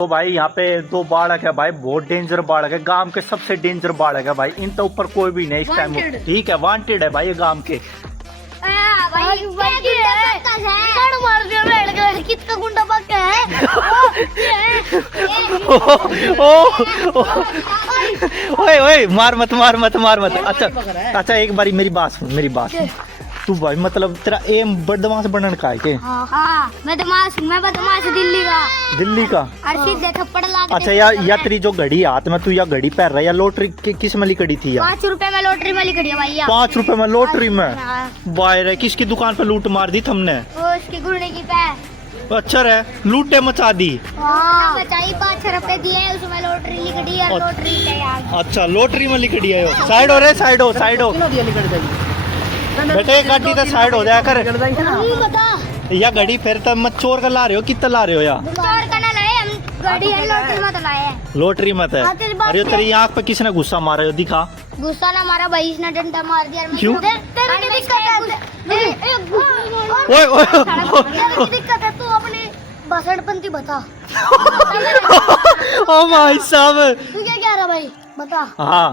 तो भाई यहाँ पे दो बालक है भाई, बहुत डेंजर बालक है, गांव के सबसे डेंजर बालक है भाई, इन तो ऊपर कोई भी नहीं इस टाइम। ठीक है, वांटेड है भाई ये गांव के। कितना गुंडा पक्का है। ओए ओए मार मत मार मत मार मत। अच्छा अच्छा एक बारी मेरी बात सुन, मेरी बात सुन। तू भाई मतलब तेरा एम बदमाश बनने का है के? हाँ, मैं बदमाश दिल्ली का सीधे थप्पड़ लाके। अच्छा या तेरी जो घड़ी हाथ में तू या घड़ी पहन रहा है या लॉटरी किस में लिखड़ी थी यार? 5 रुपए में लॉटरी में लिखड़ी है भैया। 5 रुपए में लॉटरी में? बाहर है किसकी दुकान पे लूट मार दी हमने? उसकी गुर्दे की पैर। अच्छा रे, लूटे मचा दी। बचाई 5 रुपए दिए उसमें लॉटरी लिखड़ी है। लॉटरी तैयार। अच्छा लॉटरी में लिखड़ी है। साइड हो रे, साइड हो, साइड हो बेटे, गाड़ी तो साइड हो जाया कर। या घड़ी फिर तब मत चोर का ला रहे हो, कितना ला रहे हो यार? चोर का ना लाए हम, गाड़ी है लॉटरी में तो लाए हैं। लॉटरी में है। अरे तेरी आँख पे किसने गुस्सा मारा है, दिखा। गुस्सा ना मारा भाई, इसने डंडा मार दिया। क्यों? दिक्कत है, तू अपनी बसड़पंती बता। ओ भाई साहब, तू क्या कह रहा भाई, बता। हाँ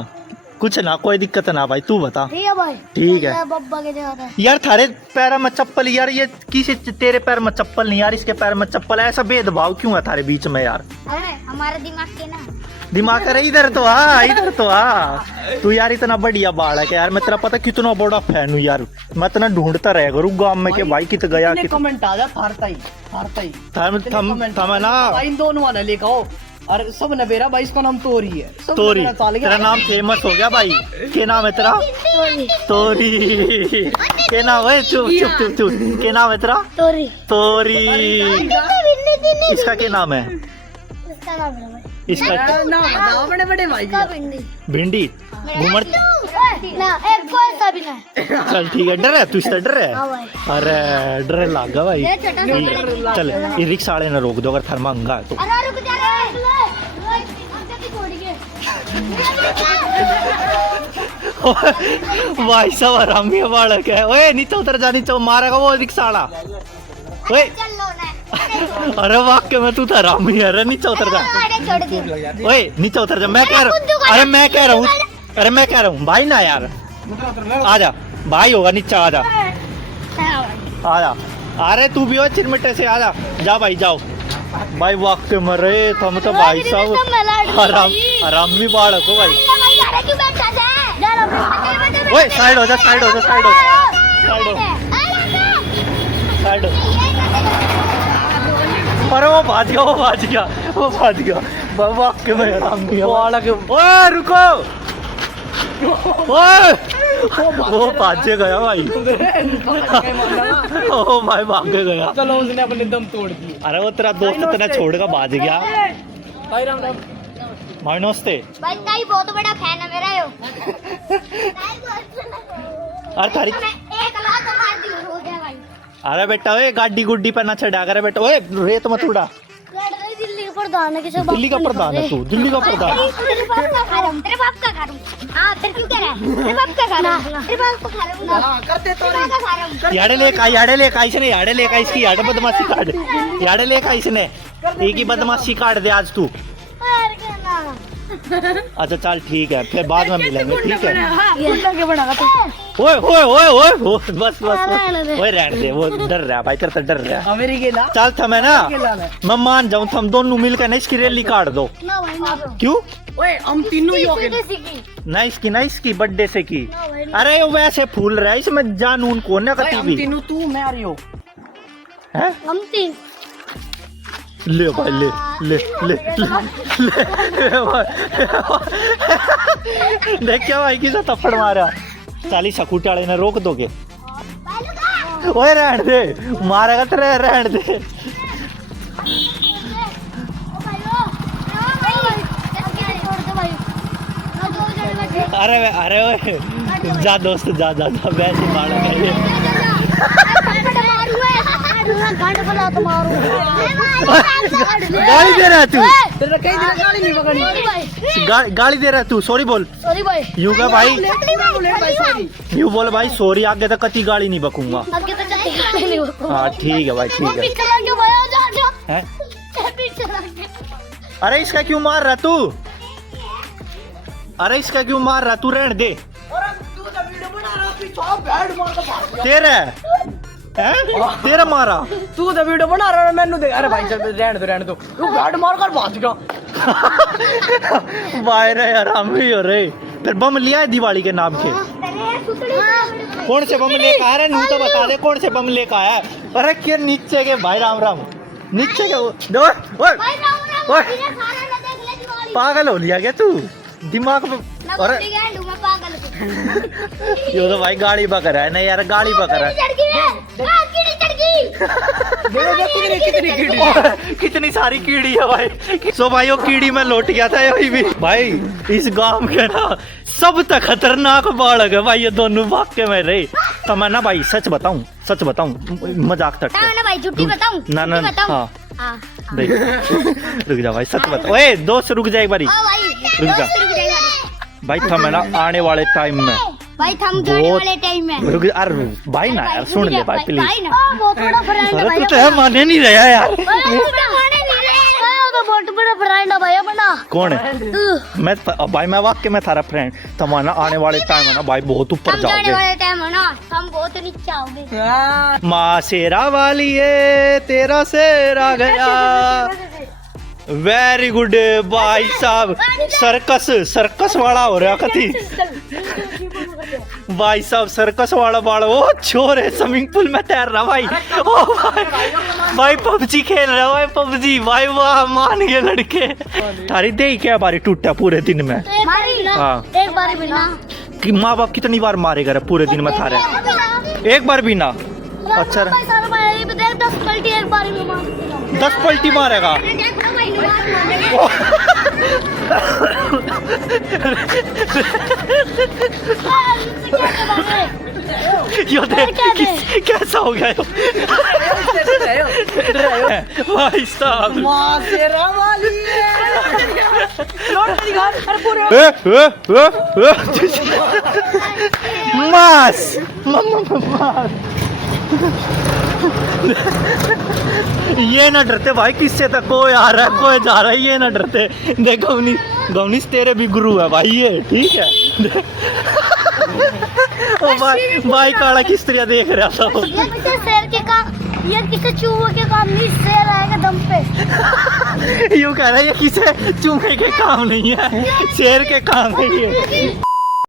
कुछ ना, कोई दिक्कत ना भाई, तू बता। ठीक है भाई, ठीक है। बब्बा के है यार थारे पैर में चप्पल यार, ये किसी तेरे पैर में चप्पल नहीं यार, इसके पैर में चप्पल, ऐसा भेदभाव क्यों है थारे बीच में यार? अरे हमारे दिमाग के ना दिमाग करे इधर तो आ, इधर तो आ। तू यार इतना बढ़िया बालक है यार, मैं तेरा पता कितना बड़ा फैन हूँ यार, मैं इतना ढूंढता रह करूँ गाँव में कि भाई कित गया कि कमेंट आ जा फारता ही थम ना इन दोनों वाला लेकर आओ। और सब नबेरा भाई, इसका नाम तोरी है। तोरी, तेरा नाम फेमस हो गया भाई। क्या नाम है तेरा? तोरी। क्या नाम है? चुप चुप चुप चुप, क्या नाम है तेरा? तोरी। तोरी। इसका क्या नाम है? इसका नाम बताओ बड़े बड़े भाई। भिंडी घूमर ना, एक कोई सा भी ना। चल ठीक है, डर है तू, इससे डर है? अरे डर लगा भाई। चल ये रिक्शा वाले ने रोक दो अगर थर्मा अंगा है तो। भाई साहब आरामी बालक है। ओए नीचे उतर जा, नीचे मारेगा वो रिक्शा वाला। ओए अरे वाक्य में तू तो आरामी है। अरे नीचे उतर जा, ओए नीचे उतर जा, मैं कह रहा हूँ। अरे मैं कह रहा हूँ भाई ना यार, आजा भाई होगा, नीचे आजा आजा। अरे तू भी हो चिरमिटे से, आजा जा भाई, जाओ भाई। वाक्य में रे तुम तो भाई साहब आरामी बालक हो भाई। ओए साइड हो जा, साइड हो जा, साइड हो, साइड हो, साइड हो। अरे वो भाज गया, वो भाज गया, वो भाज गया। वाक्य में आरामी बालक। ओए रुको, ओए वो भागे गया भाई। ओ भाई भागे गया। चलो उसने अपने दम तोड़ दिए। अरे वो तेरा दोस्त तेरा छोड़ कर भाग गया। भाई राम राम भाई नमस्ते भाई, ताई बहुत बड़ा फैन है मेरा यो। अरे थारी एक लात मार दी हो गया भाई। अरे बेटा ओए गाड़ी गुड्डी पे ना चढ़ा कर बेटा। ओए रेत मत उड़ा। दिल्ली का प्रधान है, किसी दिल्ली का प्रधान है तू, दिल्ली का प्रधान। तेरे बाप का खा रहा हूं, तेरे बाप का खा रहा हूं। हां तेरे क्यों कह रहा है? तेरे बाप का खा रहा हूं, तेरे बाप को खा रहा हूं। हां करते तो तेरे बाप का खा रहा हूं। याड़े ले का इसने, याड़े ले का इसकी याड़े बदमाशी काट, याड़े ले का इसने एक ही बदमाशी काट दे आज तू। अच्छा चल ठीक है, फिर बाद में मिलेंगे, ठीक है? ओए ओए ओए ओए बस बस ओए रहने दे, वो डर रहा भाई, तेरे से डर रहा। अमेरिके ला चल थमे ना, मैं मान जाऊं, हम दोनों मिलकर ना इसकी रैली काट दो। ना भाई ना। क्यों? ओए हम तीनों ही हो गए। ना इसकी बर्थडे से की। अरे वो वैसे फूल रहा है, इसमें जानून कौन है भाई कती हम भी तीनों, तू मैं आ रही हो है? हम तीन ले भाई ले ले ले देख क्या भाई किसा थप्पड़ मारा। चाली सकूटे वाले ने रोक दोगे? ओए रहने दे, मारेगा तो रहने दे। अरे अरे ओए जा दोस्त जा जा जा, वैसे मारा गाली दे रहा तू, तेरा कई दिन गाड़ी नहीं पकड़ी। गाली दे रहा तू, सॉरी बोल। सॉरी भाई। यू का भाई, सॉरी यू बोल भाई सॉरी, आगे तक कति गाली नहीं बकूंगा। आगे तो चलती गाड़ी नहीं बकूंगा। हाँ ठीक है भाई, ठीक है। पीछे लग गया भाई, जा जा। हैं? पीछे लग गया। अरे इसका क्यों मार रहा तू? अरे इसका क्यों मार रहा तू? रहने दे। तेरा है? तेरा मारा तू तो वीडियो बना रहा है मैंने देख। अरे भाई चल रहने दो तू बैट मार कर भाग गया। वायरे यार हम भी हो रहे। फिर बम लिया है दिवाली के नाम के? कौन से बम लेकर आया रे? नू तो बता दे कौन से बम लेकर आया है? अरे क्या नीचे के भाई राम राम नीचे के ओए पागल हो लिया क्या तू दिमाग में? अरे यो तो भाई गाड़ी पकड़ रहा है ना यार, गाड़ी पकड़ रहा है। कितनी सारी कीड़ी है भाई। सो भाई वो कीड़ी में लौट गया था यही भी भाई। इस गांव के ना सब तक खतरनाक बालक है भाई ये दोनों वाक्य में रहे। तो मैं ना भाई सच बताऊं मजाक तक ना भाई झूठी बताऊं ना ना हाँ देख रुक जा भाई सच बता। ओए दोस्त रुक जा एक बारी रुक जा भाई। थम है ना आने वाले टाइम में भाई थम जाने वाले टाइम में रुक। अरे भाई ना यार सुन ले भाई प्लीज। बहुत बड़ा फ्रेंड है भाई। तू तो माने नहीं रहा यार। बहुत बड़ा फ्रेंड है भाई अपना। कौन है? मैं भाई मैं वाकई में थारा फ्रेंड। तुम्हारा आने वाले टाइम है ना भाई बहुत ऊपर जाओगे। आने वाले टाइम है ना हम बहुत नीचे आओगे। माँ शेरा वाली है तेरा शेरा गया। वेरी गुड भाई साहब। सर्कस वाला हो रहा कथी भाई साहब सर्कस वाला वो छोरे स्विमिंग पूल में तैर रहा भाई। ओ भाई पबजी खेल रहा भाई पबजी भाई। वाह मान गए लड़के। तारी दे क्या बारी टूटा पूरे दिन में? हाँ एक बार भी ना। कि माँ बाप कितनी बार मारेगा रे पूरे दिन में थारे? एक बार भी ना। अच्छा 10 पलटी एक बार में मार 10 पलटी मारेगा। यो देख कैसा हो गया भाई साहब। मास ये ना डरते भाई किससे तक कोई आ रहा है कोई जा रहा है। ये ना डरते। देखो गौनीस तेरे भी गुरु है भाई ये ठीक है। ओ भाई काला किस तरह देख रहा था वो। ये किसी शेर के काम ये किसी चूहे के काम नहीं। शेर आएगा दम पे। यूं कह रहा है ये किसी चूहे के काम नहीं है शेर के काम है ये।